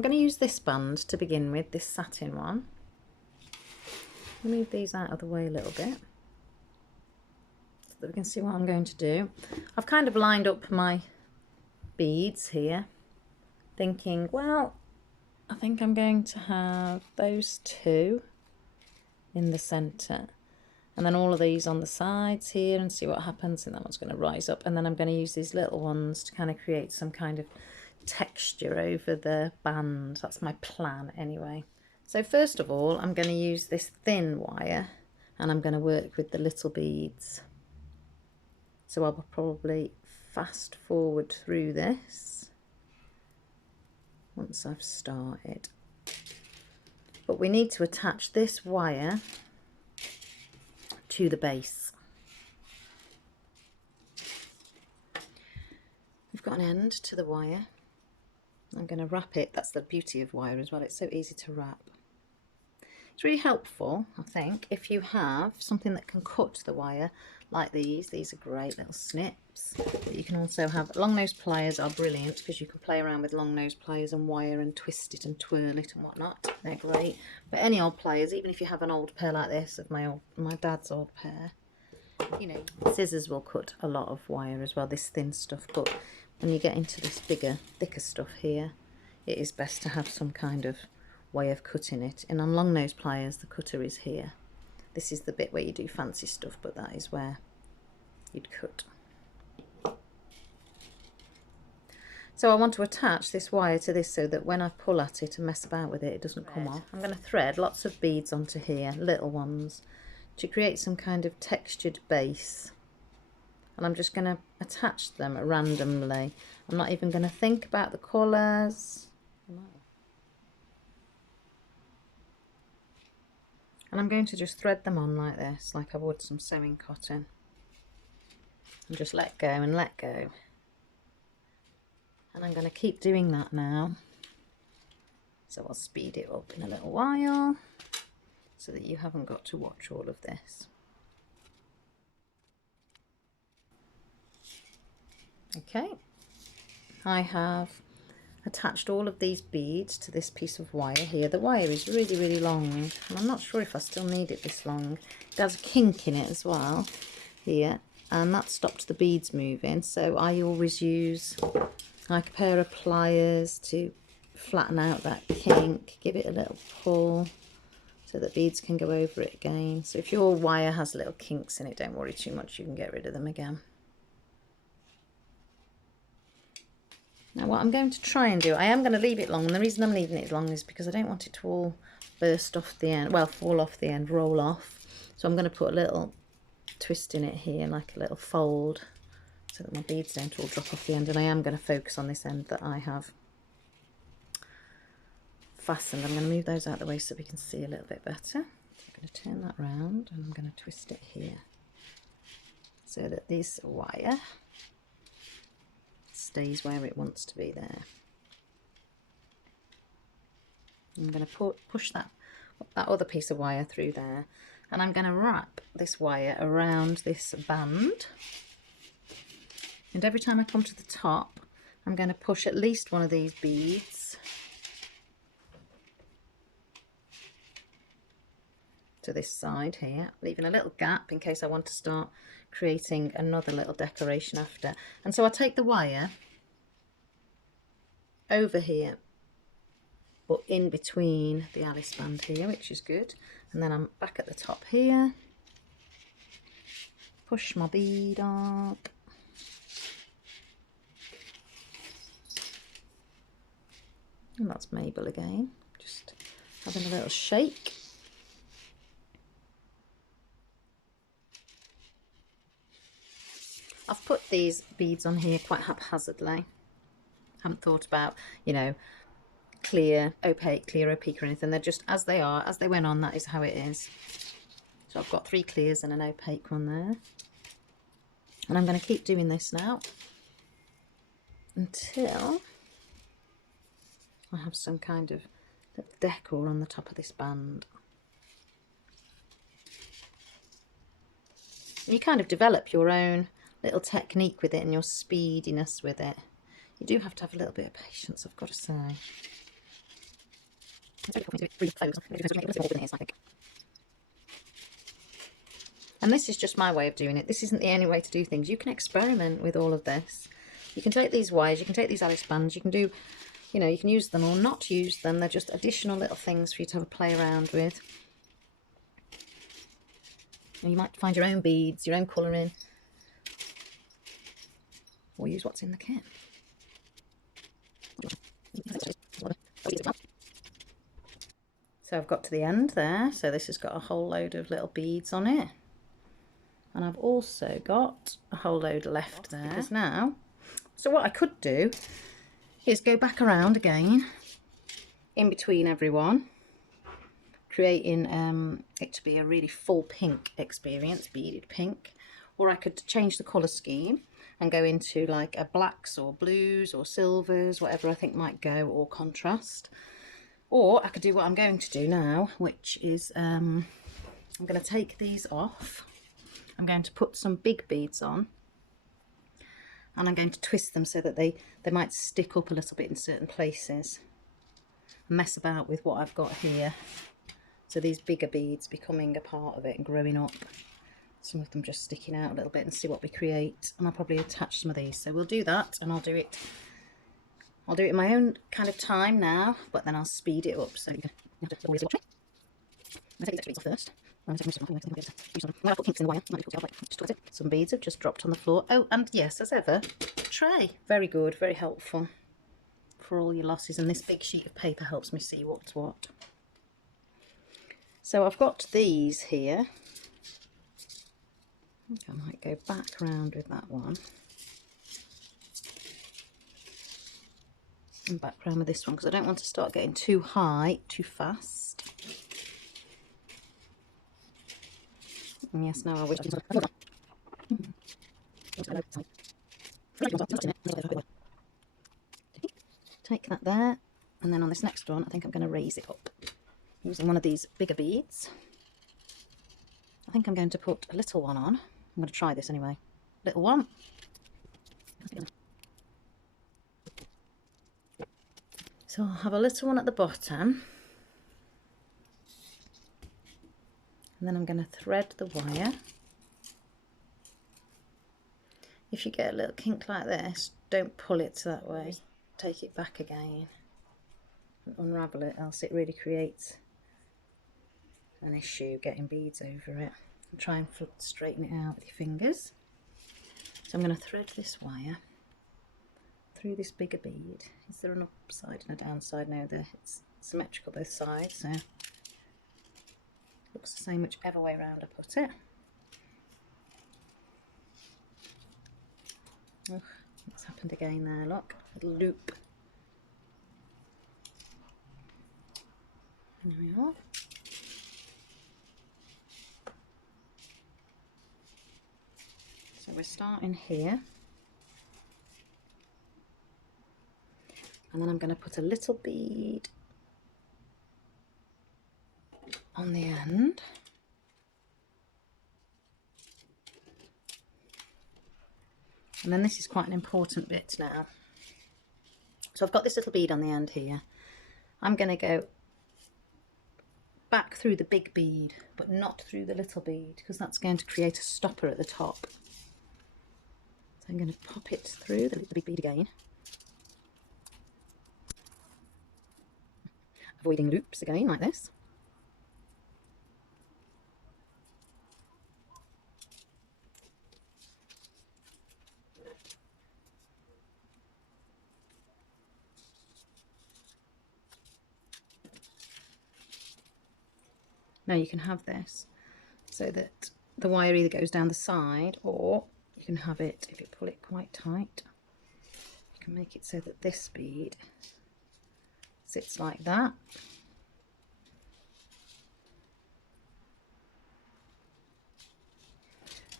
I'm going to use this band to begin with, this satin one. Move these out of the way a little bit so that we can see what I'm going to do. I've kind of lined up my beads here, thinking, well, I think I'm going to have those two in the centre, and then all of these on the sides here, and see what happens. And that one's going to rise up, and then I'm going to use these little ones to kind of create some kind of texture over the band. That's my plan anyway. So first of all, I'm going to use this thin wire, and I'm going to work with the little beads. So I'll probably fast forward through this once I've started. But we need to attach this wire to the base. We've got an end to the wire. I'm going to wrap it. That's the beauty of wire as well. It's so easy to wrap. It's really helpful, I think, if you have something that can cut the wire like these. These are great little snips. But you can also have long nose pliers are brilliant because you can play around with long nose pliers and wire and twist it and twirl it and whatnot. They're great. But any old pliers, even if you have an old pair like this of my dad's old pair, you know, scissors will cut a lot of wire as well, this thin stuff. But when you get into this bigger, thicker stuff here, it is best to have some kind of way of cutting it. And on long nose pliers, the cutter is here. This is the bit where you do fancy stuff, but that is where you'd cut. So I want to attach this wire to this so that when I pull at it and mess about with it, it doesn't come off. I'm going to thread lots of beads onto here, little ones, to create some kind of textured base. And I'm just going to attach them randomly. I'm not even going to think about the colours. And I'm going to just thread them on like this, like I would some sewing cotton. And just let go and let go. And I'm going to keep doing that now. So I'll speed it up in a little while so that you haven't got to watch all of this. Okay, I have attached all of these beads to this piece of wire here. The wire is really, really long, and I'm not sure if I still need it this long. It has a kink in it as well here, and that stopped the beads moving. So I always use like a pair of pliers to flatten out that kink, give it a little pull so that beads can go over it again. So if your wire has little kinks in it, don't worry too much, you can get rid of them again. Now what I'm going to try and do, I am going to leave it long, and the reason I'm leaving it long is because I don't want it to all burst off the end, well, fall off the end, roll off. So I'm going to put a little twist in it here, like a little fold, so that my beads don't all drop off the end. And I am going to focus on this end that I have fastened. I'm going to move those out of the way so we can see a little bit better. So I'm going to turn that round, and I'm going to twist it here so that this wire stays where it wants to be there. I'm going to push that other piece of wire through there, and I'm going to wrap this wire around this band, and every time I come to the top I'm going to push at least one of these beads to this side here, leaving a little gap in case I want to start creating another little decoration after. And so I take the wire over here, but in between the Alice band here, which is good, and then I'm back at the top here, push my bead up, and that's Mabel again, just having a little shake. I've put these beads on here quite haphazardly. Haven't thought about, you know, clear, opaque or anything. They're just as they are, as they went on, that is how it is. So I've got 3 clears and an opaque one there. And I'm going to keep doing this now until I have some kind of decor on the top of this band. You kind of develop your own little technique with it and your speediness with it. You do have to have a little bit of patience, I've got to say. And this is just my way of doing it. This isn't the only way to do things. You can experiment with all of this. You can take these wires, you can take these Alice bands, you can do, you know, you can use them or not use them. They're just additional little things for you to have a play around with. And you might find your own beads, your own colouring, or use what's in the kit. So I've got to the end there, so this has got a whole load of little beads on it. And I've also got a whole load left there. Because now, so what I could do is go back around again, in between everyone, creating it to be a really full pink experience, beaded pink. Or I could change the colour scheme and go into like a blacks or blues or silvers, whatever I think might go, or contrast. Or I could do what I'm going to do now, which is I'm going to take these off. I'm going to put some big beads on, and I'm going to twist them so that they might stick up a little bit in certain places. Mess about with what I've got here. So these bigger beads becoming a part of it and growing up. Some of them just sticking out a little bit, and see what we create. And I'll probably attach some of these. So we'll do that, and I'll do it in my own kind of time now, but then I'll speed it up. So you have to always watch me. I'm going to take these extra beads off first. When I put kinks in the wire, some beads have just dropped on the floor. Oh, and yes, as ever, tray. Very good, very helpful for all your losses. And this big sheet of paper helps me see what's what. So I've got these here. I think I might go back round with that one. And back round with this one, because I don't want to start getting too high too fast. And yes, now I wish take that there, and then on this next one I think I'm going to raise it up using one of these bigger beads. I think I'm going to put a little one on. I'm going to try this anyway. Little one. So I'll have a little one at the bottom, and then I'm going to thread the wire. If you get a little kink like this, don't pull it that way. Take it back again and unravel it, else it really creates an issue getting beads over it. And try and straighten it out with your fingers. So I'm going to thread this wire through this bigger bead. Is there an upside and a downside? No, it's symmetrical both sides, so looks the same whichever way around I put it. Oh, what's happened again there, look, little loop. And there we are. So we're starting here. And then I'm going to put a little bead on the end. And then this is quite an important bit now. So I've got this little bead on the end here. I'm going to go back through the big bead, but not through the little bead, because that's going to create a stopper at the top. So I'm going to pop it through the big bead again. Avoiding loops again, like this. Now you can have this so that the wire either goes down the side, or you can have it, if you pull it quite tight, you can make it so that this bead sits like that.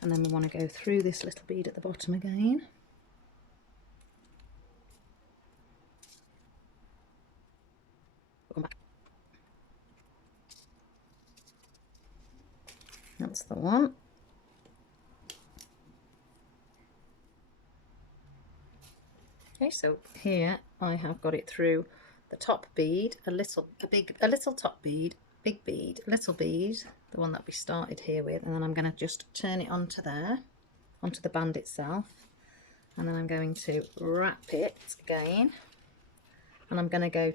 And then we want to go through this little bead at the bottom again. Come back. That's the one. Okay, so here I have got it through the top bead, a little top bead, big bead, little bead, the one that we started here with, and then I'm going to just turn it onto there, onto the band itself, and then I'm going to wrap it again, and I'm going to go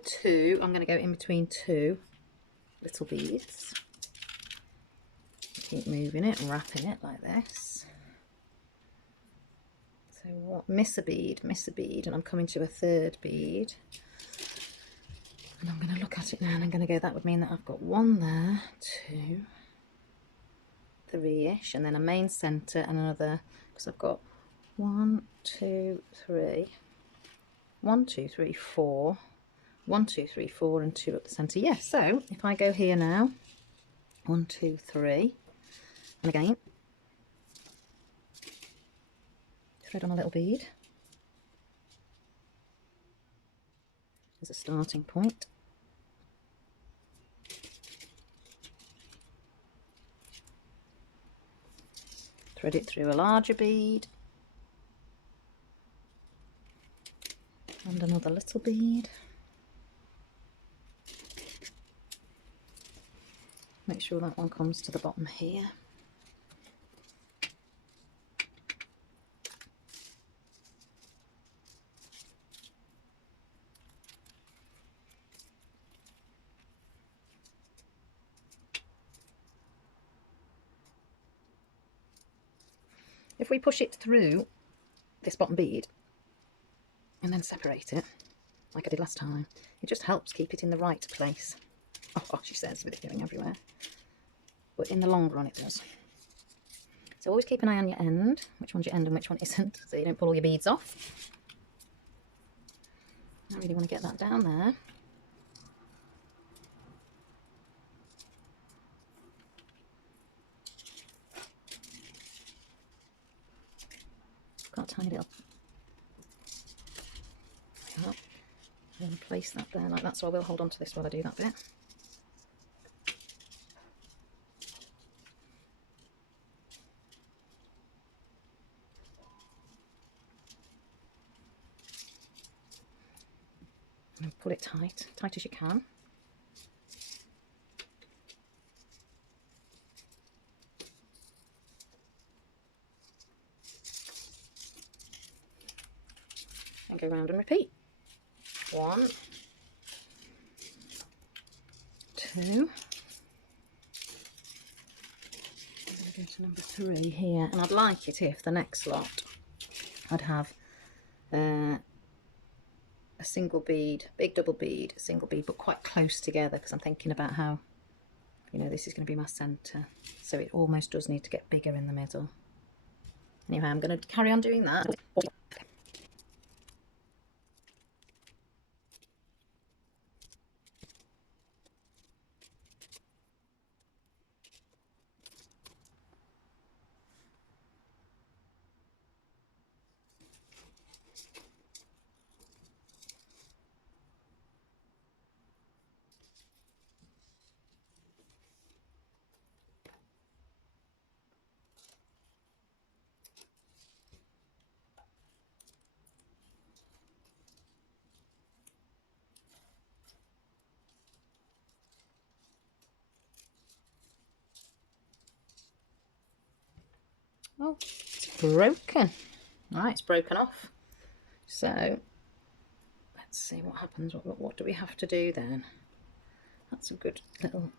in between two little beads, keep moving it and wrapping it like this. So what, miss a bead, and I'm coming to a third bead, and I'm going to look at it now and I'm going to go, that would mean that I've got one there, 2, 3-ish, and then a main centre and another, because I've got 1, 2, 3, 1, 2, 3, 4, 1, 2, 3, 4, and 2 up the centre. Yes, so if I go here now, 1, 2, 3, and again, thread on a little bead as a starting point. Thread it through a larger bead and another little bead. Make sure that one comes to the bottom here. If we push it through this bottom bead and then separate it, like I did last time, it just helps keep it in the right place. Oh, she says, with it going everywhere. But in the long run it does. So always keep an eye on your end, which one's your end and which one isn't, so you don't pull all your beads off. I really want to get that down there. Got to tidy it up. I'm going to place that there like that, so I will hold on to this while I do that bit. And pull it tight, tight as you can. And go round and repeat. 1, 2. I'm going to go to number 3 here, and I'd like it if the next lot I'd have a single bead, big double bead, a single bead, but quite close together, because I'm thinking about how, you know, this is going to be my centre, so it almost does need to get bigger in the middle. Anyway, I'm going to carry on doing that. Oh, it's broken. Right, it's broken off. So let's see what happens. What do we have to do then? That's a good little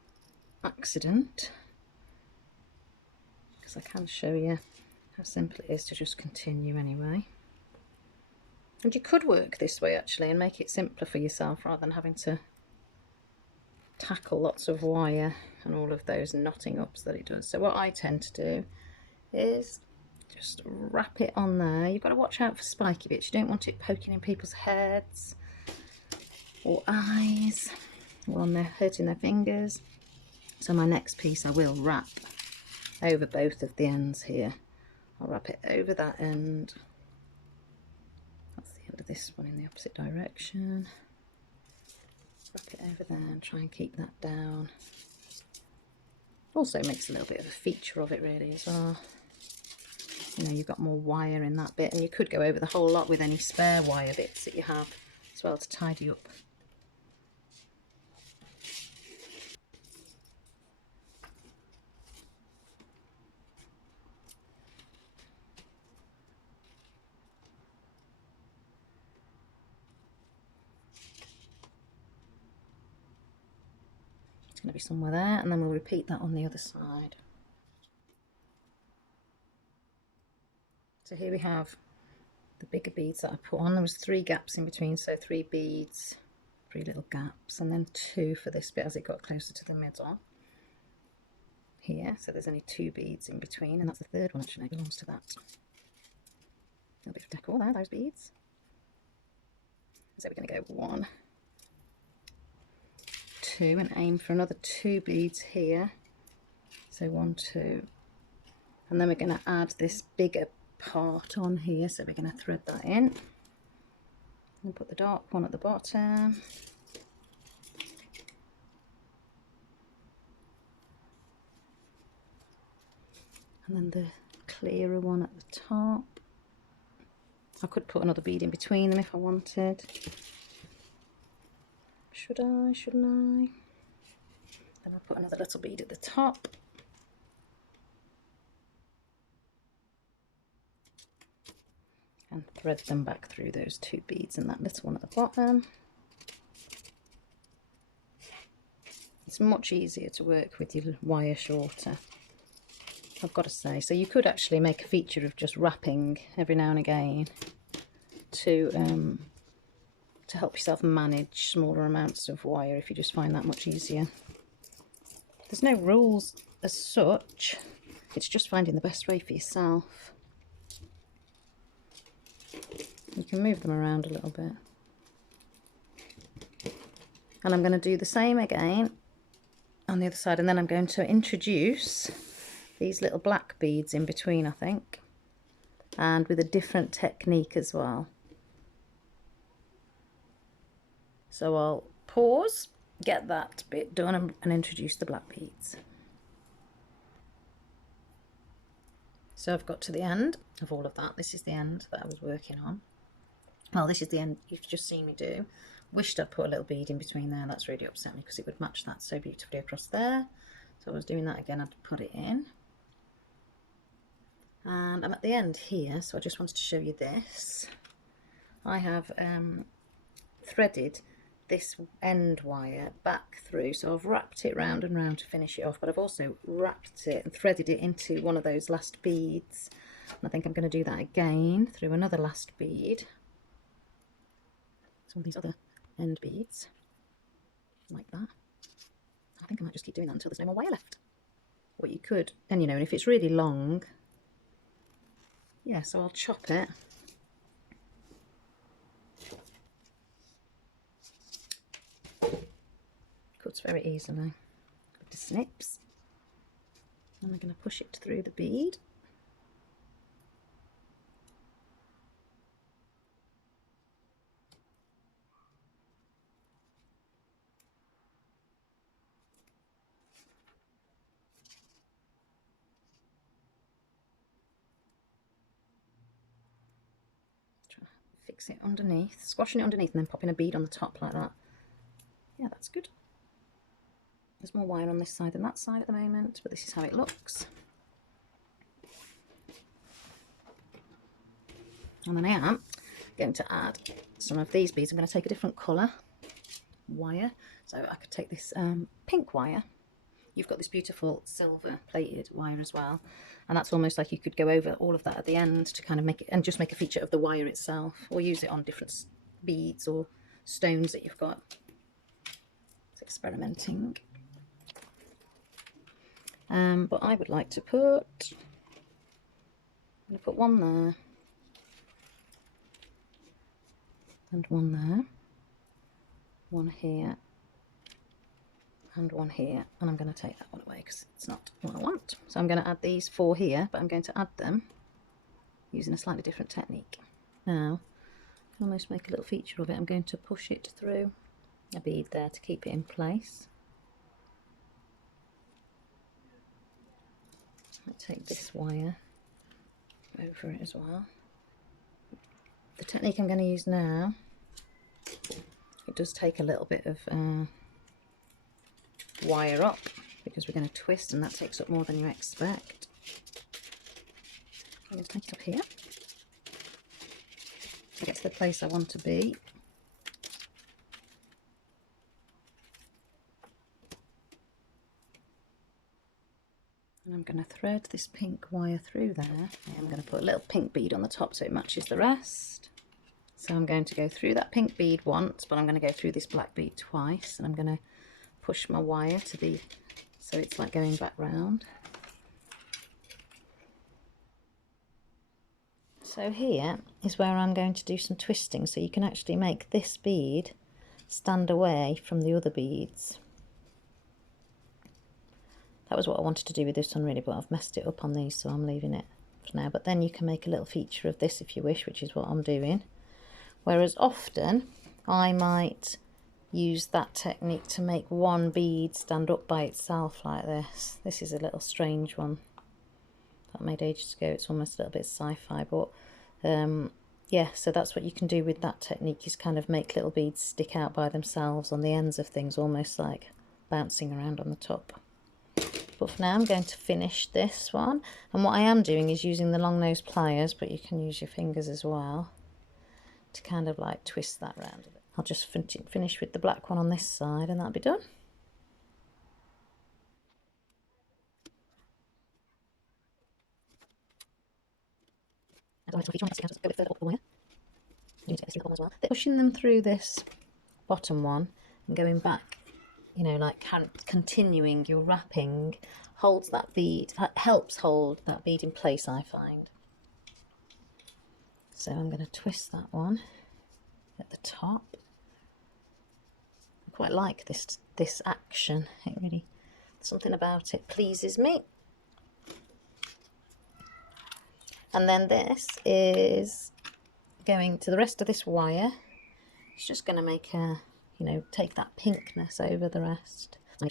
accident, because I can show you how simple it is to just continue anyway. And you could work this way actually and make it simpler for yourself rather than having to tackle lots of wire and all of those knotting ups that it does. So what I tend to do is just wrap it on there. You've got to watch out for spiky bits. You don't want it poking in people's heads or eyes or on their hurting their fingers. So my next piece I will wrap over both of the ends here. I'll wrap it over that end. That's the end of this one in the opposite direction. Wrap it over there and try and keep that down. Also makes a little bit of a feature of it really as well. You know, you've got more wire in that bit, and you could go over the whole lot with any spare wire bits that you have as well to tidy up going to be somewhere there, and then we'll repeat that on the other side. So here we have the bigger beads that I put on. There was 3 gaps in between, so 3 beads, 3 little gaps, and then 2 for this bit as it got closer to the middle here. So there's only 2 beads in between, and that's the 3rd one actually, belongs to that. A little bit of decor there, those beads. So we're going to go 1, 2, and aim for another 2 beads here. So 1, 2, and then we're going to add this bigger part on here, so we're going to thread that in and put the dark one at the bottom, and then the clearer one at the top. I could put another bead in between them if I wanted. Should I? Shouldn't I? Then I'll put another little bead at the top. And thread them back through those 2 beads and that little one at the bottom. It's much easier to work with your wire shorter, I've got to say. So you could actually make a feature of just wrapping every now and again to help yourself manage smaller amounts of wire if you just find that much easier. There's no rules as such, it's just finding the best way for yourself. You can move them around a little bit. And I'm going to do the same again on the other side, and then I'm going to introduce these little black beads in between, I think, and with a different technique as well. So I'll pause, get that bit done, and introduce the black beads. So I've got to the end of all of that. This is the end that I was working on. Well, this is the end you've just seen me do. Wished I'd put a little bead in between there. That's really upset me because it would match that so beautifully across there. So I was doing that again. I'd put it in. And I'm at the end here, so I just wanted to show you this. I have threaded this end wire back through, so I've wrapped it round and round to finish it off, but I've also wrapped it and threaded it into one of those last beads, and I think I'm going to do that again through another last bead. Some of these other end beads like that. I think I might just keep doing that until there's no more wire left. What you could, and you know, and if it's really long, yeah, so I'll chop it. Cuts very easily with the snips. And I'm going to push it through the bead. Try to fix it underneath, squashing it underneath and then popping a bead on the top like that. Yeah, that's good. There's more wire on this side than that side at the moment, but this is how it looks. And then I am going to add some of these beads. I'm going to take a different colour wire. So I could take this pink wire. You've got this beautiful silver plated wire as well. And that's almost like you could go over all of that at the end to kind of make it, and just make a feature of the wire itself, or use it on different beads or stones that you've got. It's experimenting. But I would like to put, I'm going to put one there, and one there, one here, and one here, and I'm going to take that one away because it's not what I want. So I'm going to add these 4 here, but I'm going to add them using a slightly different technique. Now, I can almost make a little feature of it. I'm going to push it through a bead there to keep it in place. I'll take this wire over it as well. The technique I'm going to use now, it does take a little bit of wire up because we're going to twist, and that takes up more than you expect. I'm going to take it up here to get to the place I want to be. going to thread this pink wire through there. I'm going to put a little pink bead on the top so it matches the rest. So I'm going to go through that pink bead once, but I'm going to go through this black bead twice, and I'm going to push my wire to the, so it's like going back round. So here is where I'm going to do some twisting, so you can actually make this bead stand away from the other beads. That was what I wanted to do with this one really, but I've messed it up on these, so I'm leaving it for now. But then you can make a little feature of this if you wish, which is what I'm doing. Whereas often I might use that technique to make one bead stand up by itself like this. This is a little strange one that I made ages ago. It's almost a little bit sci-fi, but yeah, so that's what you can do with that technique, is kind of make little beads stick out by themselves on the ends of things, almost like bouncing around on the top. But for now I'm going to finish this one, and what I am doing is using the long nose pliers, but you can use your fingers as well, to kind of like twist that round a bit. I'll just finish with the black one on this side and that'll be done. Pushing them through this bottom one and going back, you know, like continuing your wrapping, holds that bead, helps hold that bead in place, I find. So I'm going to twist that one at the top. I quite like this action. It really, something about it pleases me. And then this is going to the rest of this wire. It's just going to make a, you know, take that pinkness over the rest. And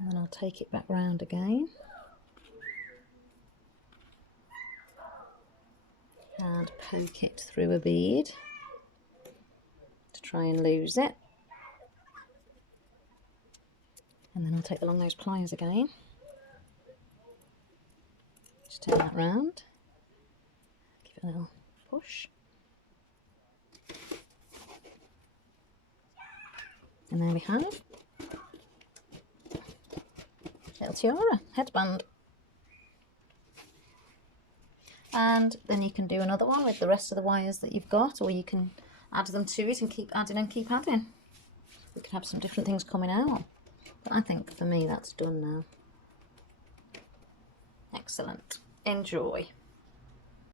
then I'll take it back round again. And poke it through a bead to try and lose it. And then I'll take the long nose pliers again. Just turn that round. Give it a little push. And there we have little tiara headband. And then you can do another one with the rest of the wires that you've got, or you can add them to it and keep adding and keep adding. We can have some different things coming out. But I think for me that's done now. Excellent. Enjoy.